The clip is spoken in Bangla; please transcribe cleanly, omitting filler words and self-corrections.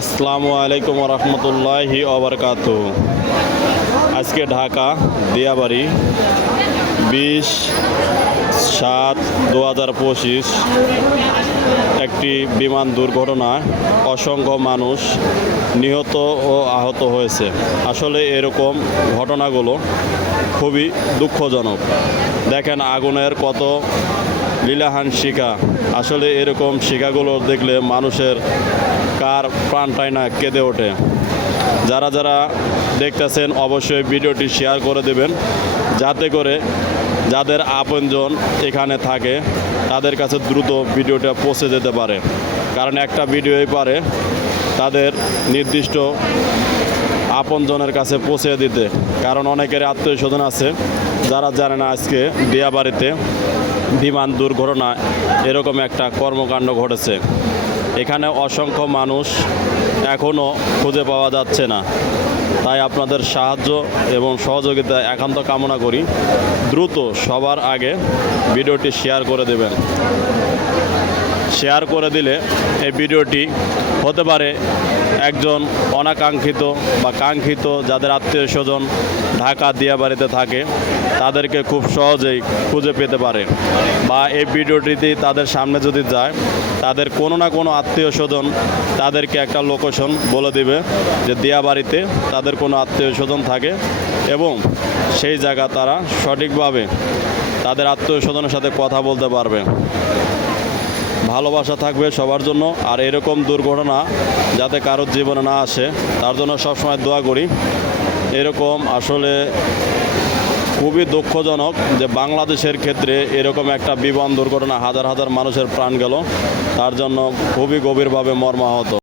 আসসালামু আলাইকুম রহমতুল্লাহি ওবরকাতু। আজকে ঢাকা দিয়াবাড়ি 20/7/2025 একটি বিমান দুর্ঘটনায় অসংখ্য মানুষ নিহত ও আহত হয়েছে। আসলে এরকম ঘটনাগুলো খুবই দুঃখজনক। দেখেন আগুনের কত লীলাহান শিখা। আসলে এরকম শিখাগুলো দেখলে মানুষের কার প্রাণটাই না কেঁদে ওঠে। যারা যারা দেখতেছেন অবশ্যই ভিডিওটি শেয়ার করে দেবেন, যাতে করে যাদের আপনজন এখানে থাকে তাদের কাছে দ্রুত ভিডিওটা পৌঁছে যেতে পারে। কারণ একটা ভিডিওই পারে তাদের নির্দিষ্ট আপনজনের কাছে পৌঁছে দিতে। কারণ অনেকের আত্মীয় স্বজন আছে যারা জানে না আজকে দিয়াবাড়িতে বিমান দুর্ঘটনায় এরকম একটা কর্মকাণ্ড ঘটেছে। এখানে অসংখ্য মানুষ এখনও খুঁজে পাওয়া যাচ্ছে না। তাই আপনাদের সাহায্য এবং সহযোগিতা একান্ত কামনা করি। দ্রুত সবার আগে ভিডিওটি শেয়ার করে দেবেন। শেয়ার করে দিলে এই ভিডিওটি হতে পারে একজন অনাকাঙ্ক্ষিত বা কাঙ্ক্ষিত যাদের আত্মীয় স্বজন ঢাকা দিয়াবাড়িতে থাকে তাদেরকে খুব সহজেই খুঁজে পেতে পারে। বা এই ভিডিওটিতে তাদের সামনে যদি যায় তাদের কোনো না কোনো আত্মীয় স্বজন তাদেরকে একটা লোকেশন বলে দিবে যে দিয়াবাড়িতে তাদের কোনো আত্মীয় স্বজন থাকে এবং সেই জায়গা তারা সঠিকভাবে তাদের আত্মীয় স্বজনের সাথে কথা বলতে পারবে। ভালোবাসা থাকবে সবার জন্য। আর এরকম দুর্ঘটনা যাতে কারোর জীবনে না আসে তার জন্য সবসময় দোয়া করি। এরকম আসলে খুবই দুঃখজনক যে বাংলাদেশের ক্ষেত্রে এরকম একটা বিমান দুর্ঘটনা হাজার হাজার মানুষের প্রাণ গেল, তার জন্য খুবই গভীরভাবে মর্মাহত।